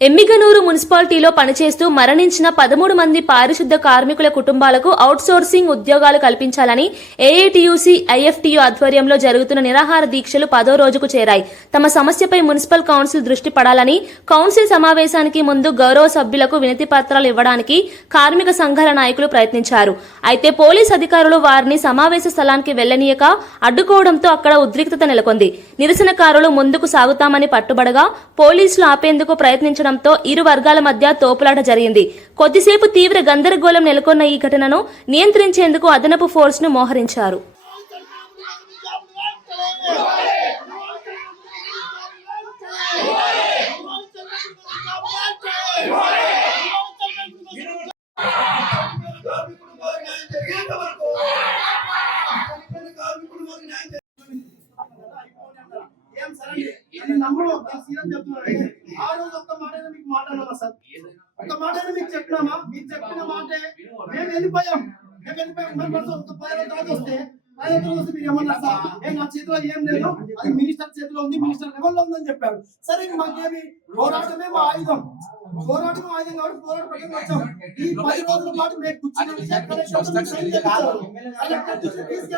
ఎమ్మిగనూరు మున్సిపాలిటీలో పనిచేస్తూ మరణించిన పదమూడు మంది పారిశుద్ధ కార్మికుల కుటుంబాలకు అవుట్సోర్సింగ్ ఉద్యోగాలు కల్పించాలని ఏఐటీయూసీ ఐఎఫ్టియు ఆధ్వర్యంలో జరుగుతున్న నిరాహార దీక్షలు పదో రోజుకు చేరాయి. తమ సమస్యపై మున్సిపల్ కౌన్సిల్ దృష్టి పడాలని కౌన్సిల్ సమావేశానికి ముందు గౌరవ సభ్యులకు వినతి పత్రాలు ఇవ్వడానికి కార్మిక సంఘాల నాయకులు ప్రయత్నించారు. అయితే పోలీస్ అధికారులు వారిని సమావేశ స్థలానికి వెళ్ళనీయక అడ్డుకోవడంతో అక్కడ ఉద్రిక్తత నెలకొంది. నిరసనకారులు ముందుకు సాగుతామని పట్టుబడగా పోలీసులు ఆపేందుకు ప్రయత్నించడంతో ఇరు వర్గాల మధ్య తోపులాట జరిగింది. కొద్దిసేపు తీవ్ర గందరగోళం నెలకొన్న ఈ ఘటనను నియంత్రించేందుకు అదనపు ఫోర్స్ను మోహరించారు. ఏం సరే? అండి? ఇది నమ్ముడు సీరియస్ చెప్తున్నాను ఆ రోజు మాట సార్. ఒక్క మాట మీకు చెప్పినామా? మీరు చెప్పిన మాటే మేము వెళ్ళిపోయాం. మేము వెళ్ళిపోయాం. మనసు ఒక పది రోజుల తర్వాత వస్తే పది రోజుల తర్వాత మీరు ఏమన్నారు సార్? ఏ నా చేతిలో ఏం లేదు. అది మినిస్టర్ చేతిలో ఉంది మినిస్టర్ లెవెల్లో ఉందని చెప్పారు సరే మాకేమి పోరాటమే మా ఆయుధం. పోరాటం ఆయుధం కాబట్టి పోరాట ప్రకారం వచ్చాం. ఈ పది రోజుల పాటు మేము కూర్చున్నాం.